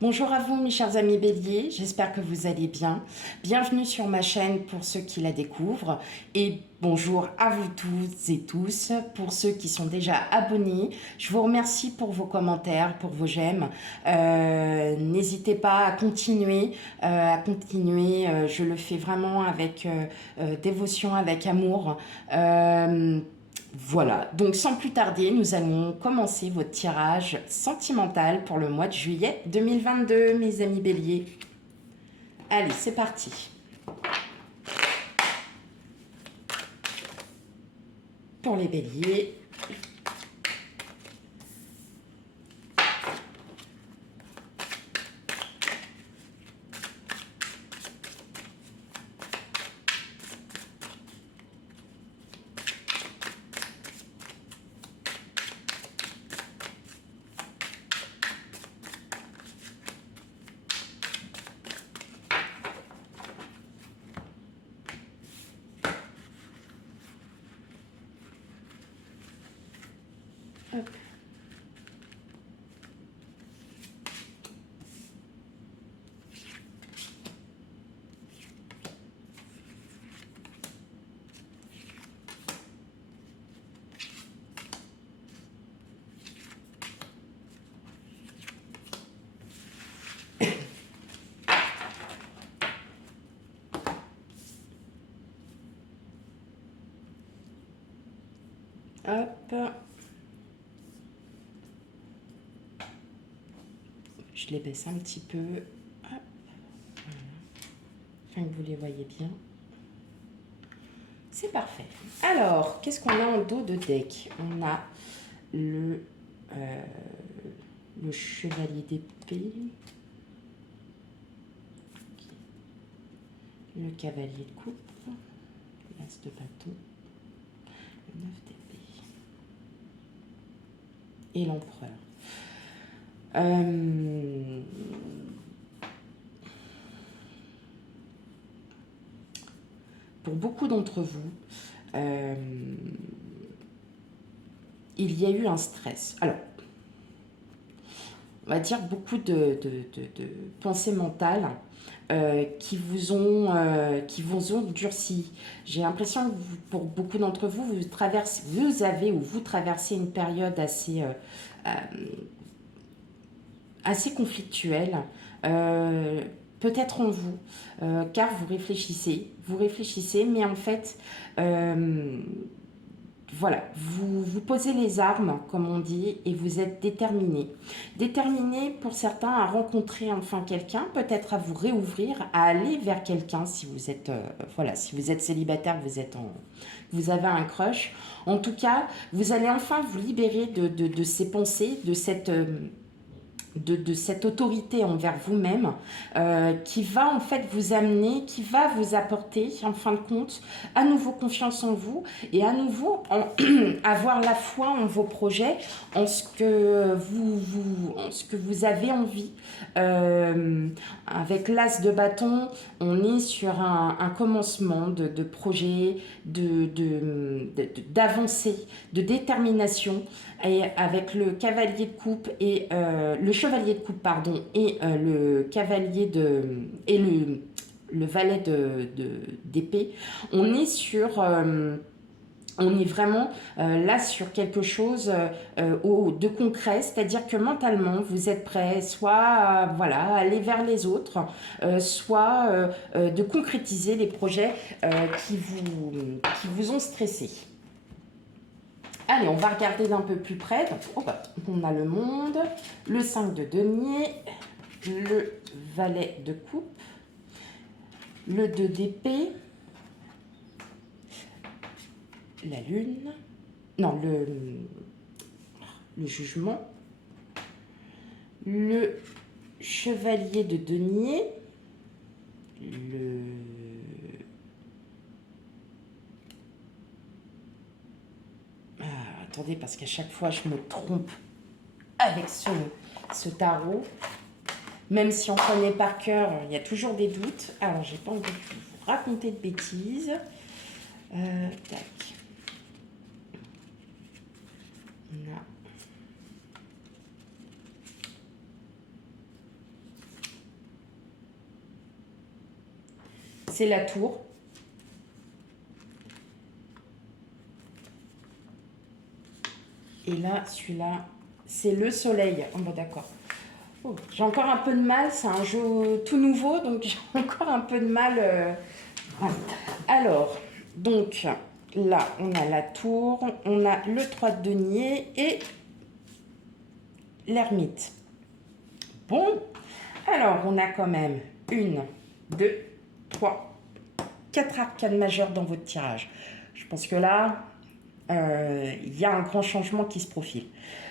Bonjour à vous mes chers amis béliers, j'espère que vous allez bien. Bienvenue sur ma chaîne pour ceux qui la découvrent et bonjour à vous tous et tous pour ceux qui sont déjà abonnés. Je vous remercie pour vos commentaires, pour vos j'aime. N'hésitez pas à continuer, je le fais vraiment avec dévotion, avec amour. Voilà, donc sans plus tarder, nous allons commencer votre tirage sentimental pour le mois de juillet 2022, mes amis béliers. Allez, c'est parti. Pour les béliers. Hop. Hop. Je les baisse un petit peu. Hop. Voilà. Afin que vous les voyez bien. C'est parfait. Alors, qu'est-ce qu'on a en dos de deck? On a le chevalier d'épée, le cavalier de coupe, l'as de bâton, le 9 d'épée et l'empereur. Pour beaucoup d'entre vous, il y a eu un stress. Alors, on va dire beaucoup de pensées mentales qui vous ont durci. J'ai l'impression que pour beaucoup d'entre vous, vous traversez une période assez conflictuelle, peut-être en vous, car vous réfléchissez, mais en fait, voilà, vous posez les armes, comme on dit, et vous êtes déterminé. Déterminé pour certains à rencontrer enfin quelqu'un, peut-être à vous réouvrir, à aller vers quelqu'un si vous êtes, si vous êtes célibataire, vous avez un crush. En tout cas, vous allez enfin vous libérer de ces pensées, de cette autorité envers vous-même qui va en fait vous amener, qui va vous apporter en fin de compte à nouveau confiance en vous et à nouveau avoir la foi en vos projets, en ce que vous avez envie. Avec l'as de bâton, on est sur un commencement de projet, d'avancée, de détermination. Et avec le cavalier de coupe et le chevalier de coupe pardon et le cavalier et le valet d'épée, on est on est vraiment là sur quelque chose de concret, c'est-à-dire que mentalement vous êtes prêt soit à aller vers les autres, soit de concrétiser les projets qui vous ont stressé. Allez, on va regarder d'un peu plus près. Donc, on a le monde, le 5 de denier, le valet de coupe, le 2 d'épée, la lune, non, le jugement, le chevalier de denier, attendez, parce qu'à chaque fois, je me trompe avec ce tarot. Même si on connaît par cœur, il y a toujours des doutes. Alors, j'ai pas envie de vous raconter de bêtises. Tac. On a c'est la tour. Et là, celui-là, c'est le soleil. Oh, bah, d'accord. Oh, j'ai encore un peu de mal, c'est un jeu tout nouveau, donc j'ai encore un peu de mal. Ouais. Alors, donc, là, on a la tour, on a le 3 de denier et l'ermite. Bon, alors, on a quand même 1, 2, 3, 4 arcanes majeures dans votre tirage. Je pense que là, il y a un grand changement qui se profile.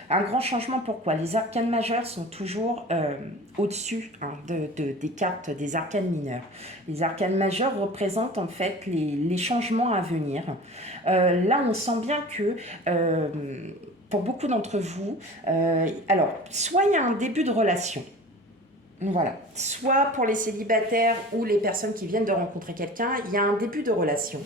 Un grand changement, pourquoi? Les arcanes majeures sont toujours au-dessus des cartes des arcanes mineures. Les arcanes majeures représentent en fait les changements à venir. Là, on sent bien que pour beaucoup d'entre vous, alors, soit il y a un début de relation, voilà. Soit pour les célibataires ou les personnes qui viennent de rencontrer quelqu'un, il y a un début de relation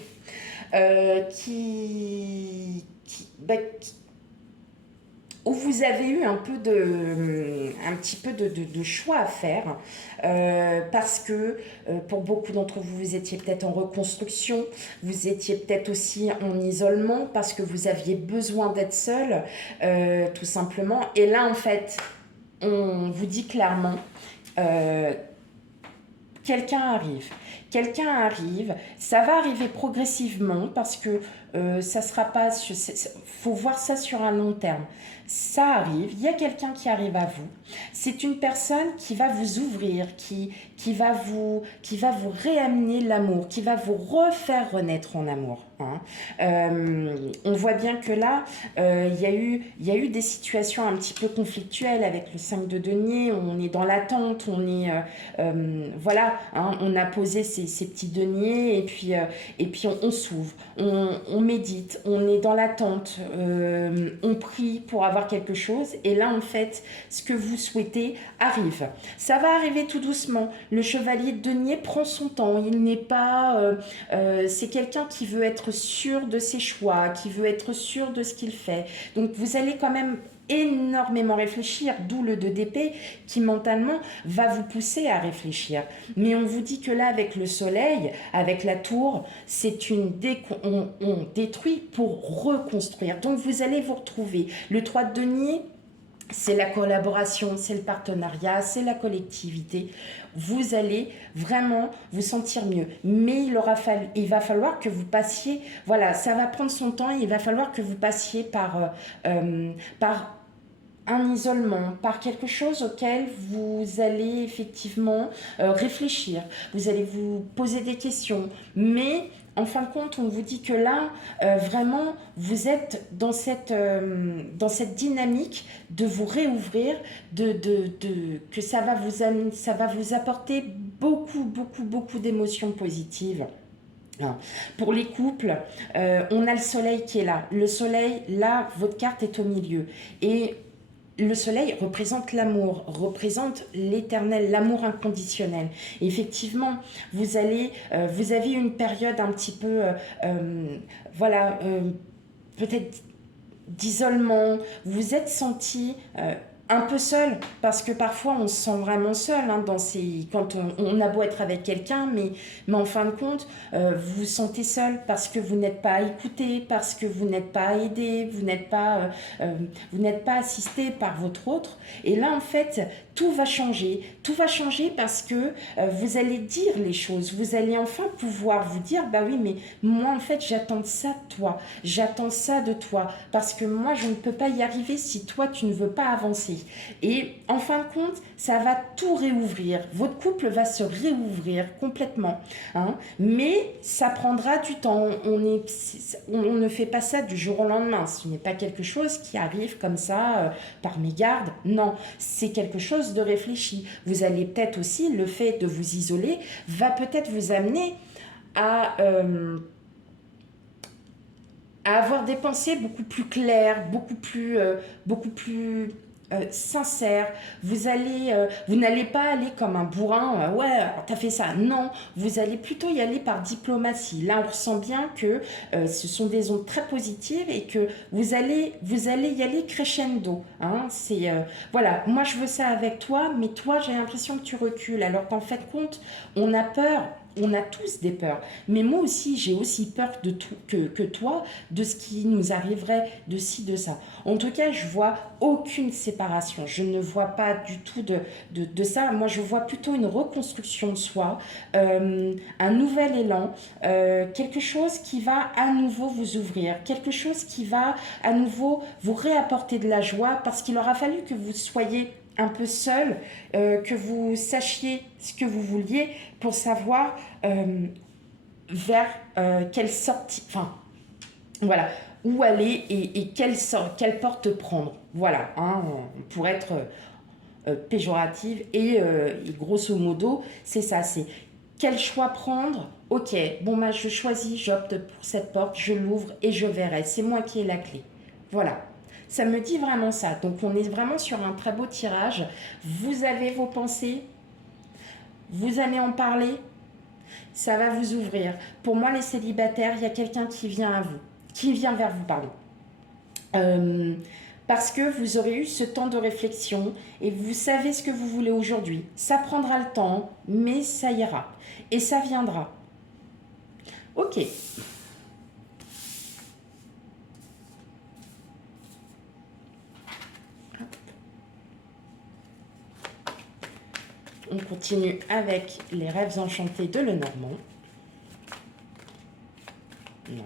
où vous avez eu un petit peu de choix à faire parce que pour beaucoup d'entre vous, vous étiez peut-être en reconstruction, vous étiez peut-être aussi en isolement parce que vous aviez besoin d'être seul, tout simplement. Et là, en fait, on vous dit clairement, quelqu'un arrive. Quelqu'un arrive, ça va arriver progressivement parce que ça sera pas. Faut voir ça sur un long terme. Ça arrive, il y a quelqu'un qui arrive à vous. C'est une personne qui va vous ouvrir, qui va vous réamener l'amour, qui va vous refaire renaître en amour. Hein. On voit bien que là, il y a eu des situations un petit peu conflictuelles avec le 5 de denier. On est dans l'attente, on est voilà, hein, on a posé ces petits deniers et puis on s'ouvre, on médite, on est dans l'attente, on prie pour avoir quelque chose et là en fait ce que vous souhaitez arrive. Ça va arriver tout doucement. Le chevalier de denier prend son temps, il n'est pas c'est quelqu'un qui veut être sûr de ses choix, qui veut être sûr de ce qu'il fait. Donc vous allez quand même énormément réfléchir, d'où le 2 d'épée qui mentalement va vous pousser à réfléchir. Mais on vous dit que là avec le soleil, avec la tour, c'est on détruit pour reconstruire. Donc vous allez vous retrouver. Le 3 de denier, c'est la collaboration, c'est le partenariat, c'est la collectivité. Vous allez vraiment vous sentir mieux. Mais il va falloir que vous passiez, voilà, ça va prendre son temps, il va falloir que vous passiez par un isolement, par quelque chose auquel vous allez effectivement réfléchir. Vous allez vous poser des questions, mais en fin de compte, on vous dit que là, vraiment, vous êtes dans cette dynamique de vous réouvrir, que ça va vous apporter beaucoup, beaucoup, beaucoup d'émotions positives. Pour les couples, on a le soleil qui est là. Le soleil, là, votre carte est au milieu. Et le soleil représente l'amour, représente l'éternel, l'amour inconditionnel. Et effectivement, vous avez une période un petit peu, voilà, peut-être d'isolement. Vous êtes senti un peu seul, parce que parfois on se sent vraiment seul hein, quand on a beau être avec quelqu'un, mais en fin de compte, vous vous sentez seul parce que vous n'êtes pas écouté, parce que vous n'êtes pas aidé, vous n'êtes pas assisté par votre autre. Et là, en fait, tout va changer parce que vous allez dire les choses, vous allez enfin pouvoir vous dire, bah oui, mais moi, en fait, j'attends ça de toi, j'attends ça de toi, parce que moi, je ne peux pas y arriver si toi, tu ne veux pas avancer. Et en fin de compte, ça va tout réouvrir. Votre couple va se réouvrir complètement. Hein. Mais ça prendra du temps. On ne fait pas ça du jour au lendemain. Ce n'est pas quelque chose qui arrive comme ça par mégarde. Non, c'est quelque chose de réfléchi. Vous allez peut-être aussi, le fait de vous isoler va peut-être vous amener à avoir des pensées beaucoup plus claires, beaucoup plus sincères. Vous n'allez pas aller comme un bourrin, ouais, alors t'as fait ça. Non, vous allez plutôt y aller par diplomatie. Là, on ressent bien que ce sont des ondes très positives et que vous allez y aller crescendo. Hein. Voilà, moi je veux ça avec toi, mais toi j'ai l'impression que tu recules. Alors qu'en fait compte, on a peur. On a tous des peurs. Mais moi aussi, j'ai aussi peur de tout, que toi, de ce qui nous arriverait, de ci, de ça. En tout cas, je vois aucune séparation. Je ne vois pas du tout de ça. Moi, je vois plutôt une reconstruction de soi, un nouvel élan, quelque chose qui va à nouveau vous ouvrir, quelque chose qui va à nouveau vous réapporter de la joie, parce qu'il aura fallu que vous soyez un peu seul, que vous sachiez ce que vous vouliez pour savoir vers quelle sortie, enfin voilà, où aller et quelle porte prendre. Voilà, hein, pour être péjorative et grosso modo, c'est ça, c'est quel choix prendre. Ok, bon bah je choisis, j'opte pour cette porte, je l'ouvre et je verrai. C'est moi qui ai la clé. Voilà. Ça me dit vraiment ça. Donc on est vraiment sur un très beau tirage. Vous avez vos pensées, vous allez en parler, ça va vous ouvrir. Pour moi, les célibataires, il y a quelqu'un qui vient à vous, qui vient vers vous, pardon. Euh, Parce que vous aurez eu ce temps de réflexion et vous savez ce que vous voulez aujourd'hui. Ça prendra le temps, mais ça ira. Et ça viendra. Ok. On continue avec les rêves enchantés de Lenormand. Non.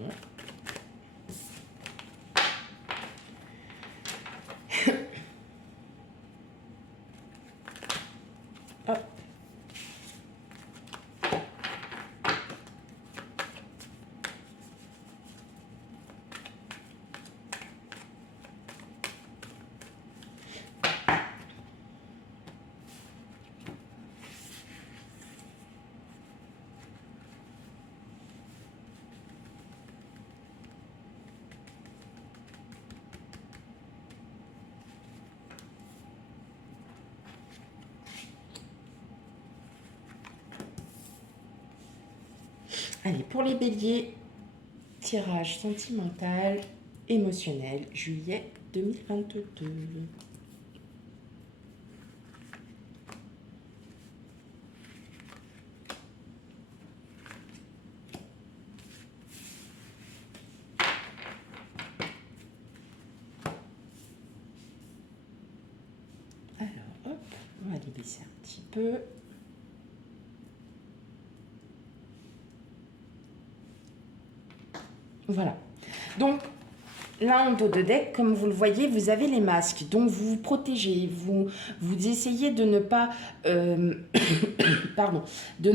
Hop. Allez, pour les béliers, tirage sentimental, émotionnel, juillet 2022. Alors, hop, on va les baisser un petit peu. Voilà. Donc, là, en dos de deck, comme vous le voyez, vous avez les masques. Donc, vous vous protégez. Vous essayez de ne pas... pardon. De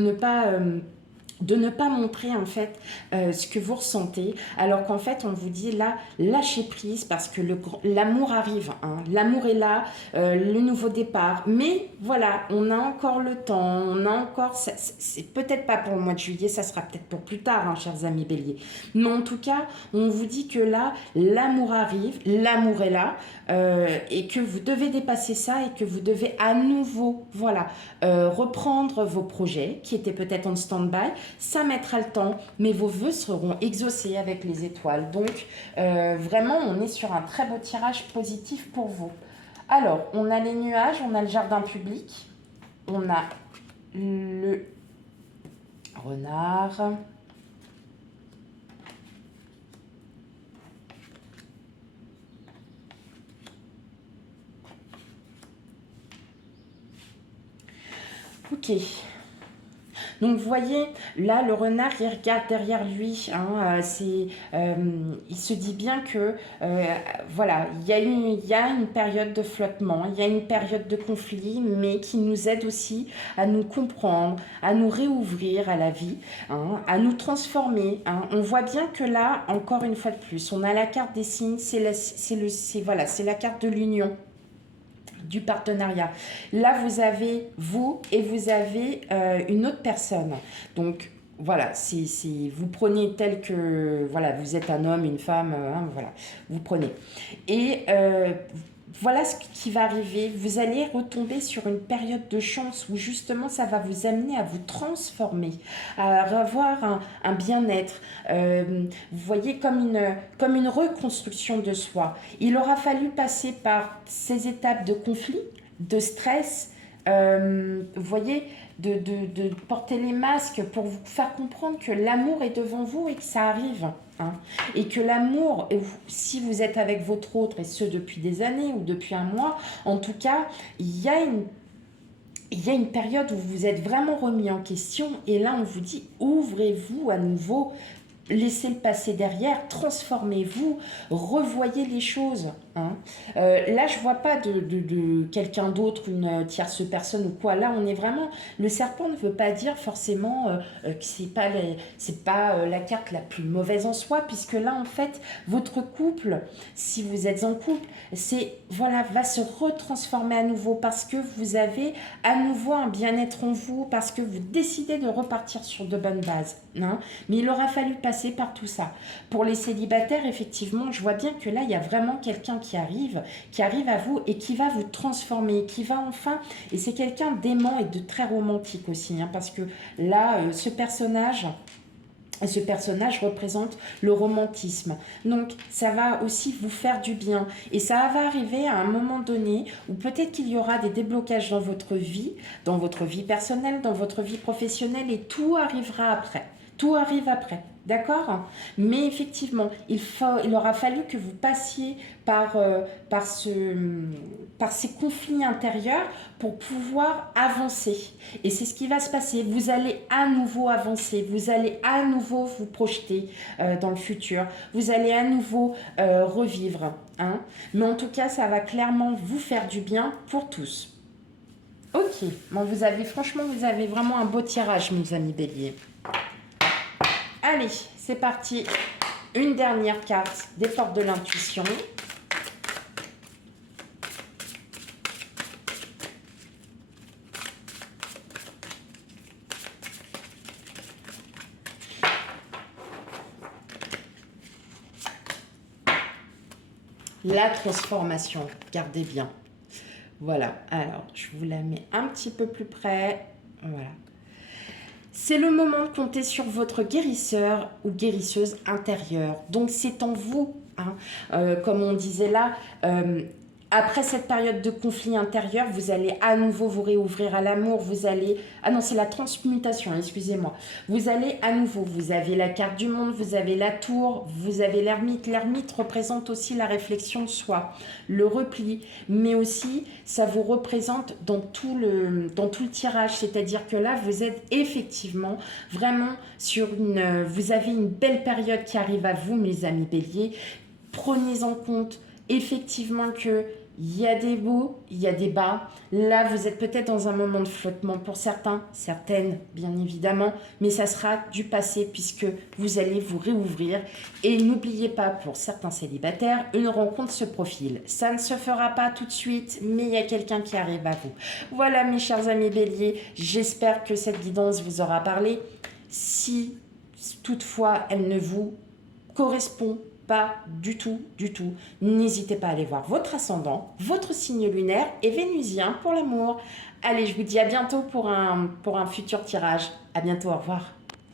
ne pas montrer en fait ce que vous ressentez, alors qu'en fait on vous dit là, lâchez prise parce que l'amour arrive, hein. L'amour est là, le nouveau départ, mais voilà, on a encore le temps, on a encore, c'est peut-être pas pour le mois de juillet, ça sera peut-être pour plus tard, hein, chers amis béliers, mais en tout cas on vous dit que là, l'amour arrive, l'amour est là, et que vous devez dépasser ça et que vous devez à nouveau, voilà, reprendre vos projets qui étaient peut-être en stand-by. Ça mettra le temps, mais vos vœux seront exaucés avec les étoiles. Donc, vraiment, on est sur un très beau tirage positif pour vous. Alors, on a les nuages, on a le jardin public, on a le renard. Ok. Donc vous voyez, là, le renard, il regarde derrière lui. Hein, il se dit bien que, voilà, il y a une période de flottement, il y a une période de conflit, mais qui nous aide aussi à nous comprendre, à nous réouvrir à la vie, hein, à nous transformer. Hein. On voit bien que là, encore une fois de plus, on a la carte des signes, c'est la carte de l'union, du partenariat. Là, vous avez vous et vous avez une autre personne. Donc, voilà, vous prenez tel que, voilà, vous êtes un homme, une femme, hein, voilà, vous prenez. Et voilà ce qui va arriver. Vous allez retomber sur une période de chance où justement ça va vous amener à vous transformer, à avoir un bien-être. Vous voyez, comme une reconstruction de soi. Il aura fallu passer par ces étapes de conflit, de stress, vous voyez, de porter les masques pour vous faire comprendre que l'amour est devant vous et que ça arrive. Hein. Et que l'amour, si vous êtes avec votre autre, et ce depuis des années ou depuis un mois, en tout cas, il y a une période où vous êtes vraiment remis en question et là on vous dit ouvrez-vous à nouveau, laissez le passé derrière, transformez-vous, revoyez les choses. Hein. Là, je vois pas de quelqu'un d'autre, une tierce personne ou quoi. Là, on est vraiment... Le serpent ne veut pas dire forcément que c'est pas la carte la plus mauvaise en soi, puisque là, en fait, votre couple, si vous êtes en couple, voilà, va se retransformer à nouveau parce que vous avez à nouveau un bien-être en vous, parce que vous décidez de repartir sur de bonnes bases. Hein. Mais il aura fallu passer par tout ça. Pour les célibataires, effectivement, je vois bien que là, il y a vraiment quelqu'un qui arrive à vous et qui va vous transformer, qui va enfin... Et c'est quelqu'un d'aimant et de très romantique aussi, hein, parce que là, ce personnage représente le romantisme. Donc, ça va aussi vous faire du bien. Et ça va arriver à un moment donné où peut-être qu'il y aura des déblocages dans votre vie personnelle, dans votre vie professionnelle, et tout arrivera après. Tout arrive après. D'accord? Mais effectivement, il aura fallu que vous passiez par ces conflits intérieurs pour pouvoir avancer. Et c'est ce qui va se passer. Vous allez à nouveau avancer. Vous allez à nouveau vous projeter dans le futur. Vous allez à nouveau revivre. Hein? Mais en tout cas, ça va clairement vous faire du bien pour tous. Ok. Bon, vous avez vraiment un beau tirage, mes amis béliers. Allez, c'est parti. Une dernière carte des portes de l'intuition. La transformation, gardez bien. Voilà, alors je vous la mets un petit peu plus près. Voilà. C'est le moment de compter sur votre guérisseur ou guérisseuse intérieure. Donc c'est en vous, hein. Comme on disait là, après cette période de conflit intérieur, vous allez à nouveau vous réouvrir à l'amour. Vous allez... Ah non, c'est la transmutation, excusez-moi. Vous allez à nouveau, vous avez la carte du monde, vous avez la tour, vous avez l'ermite. L'ermite représente aussi la réflexion de soi, le repli, mais aussi ça vous représente dans tout le tirage. C'est-à-dire que là, vous êtes effectivement vraiment sur vous avez une belle période qui arrive à vous, mes amis béliers. Prenez en compte effectivement que il y a des hauts, il y a des bas. Là, vous êtes peut-être dans un moment de flottement pour certains, certaines, bien évidemment, mais ça sera du passé puisque vous allez vous réouvrir. Et n'oubliez pas, pour certains célibataires, une rencontre se profile. Ça ne se fera pas tout de suite, mais il y a quelqu'un qui arrive à vous. Voilà, mes chers amis béliers, j'espère que cette guidance vous aura parlé. Si toutefois elle ne vous correspond pas du tout, n'hésitez pas à aller voir votre ascendant, votre signe lunaire et vénusien pour l'amour. Allez, je vous dis à bientôt pour un futur tirage. À bientôt, au revoir.